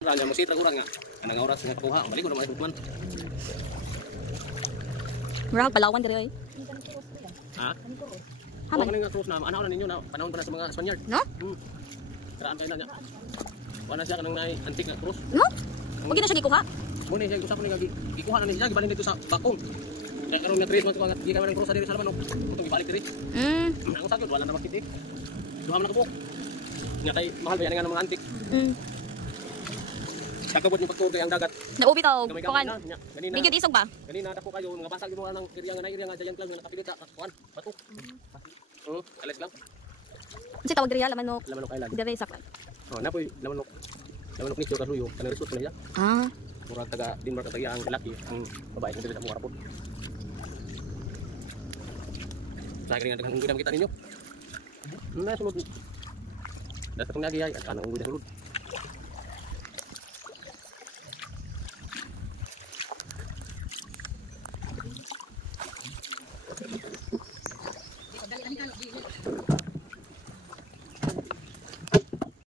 Ranya mo sitra kurang nga. Anang oras nga pakuha, balik ko na mga hukman. Murag Palawan diri ay. Ha? Haman. Ano nga cruise na anaw na ninyo na panahon pa na sa mga Spaniard. No? Karaan kayo na niya. Wala siya kanang nay antique na cruise. No? Wag na siya gikuha. Muna siya gusto ko nga gikuha na niya gibalin dito sa bakong. Kaya karon nga tres mo ko gi ka man cruise diri sa laman no. Utong gibalik diri. Ang usag yun wala na makiti. Duha man ako. Nga tay mahal ba yan nga ng mga antique. Kakabot yung pagtuloy kay ang dagat. Naubi taw. Kuan. Kanina. Bigyan isog ba? Kanina dako kayo mga basag yung mga nang area nga giant club nga nakapilita kuan bato. Alas lang. Unsa tawag diri laman no? Laman no kailan. Diri saklan. Napoy laman no ni Chura Ruyo, kanang resort na niya. Murag taga Denmark taga ang lalaki, ang babae nga dili sa mga rapod. Sa kanya nga kita ninyo. Na sulod. Dapat tong nagi ay kanang unggoy na sulod.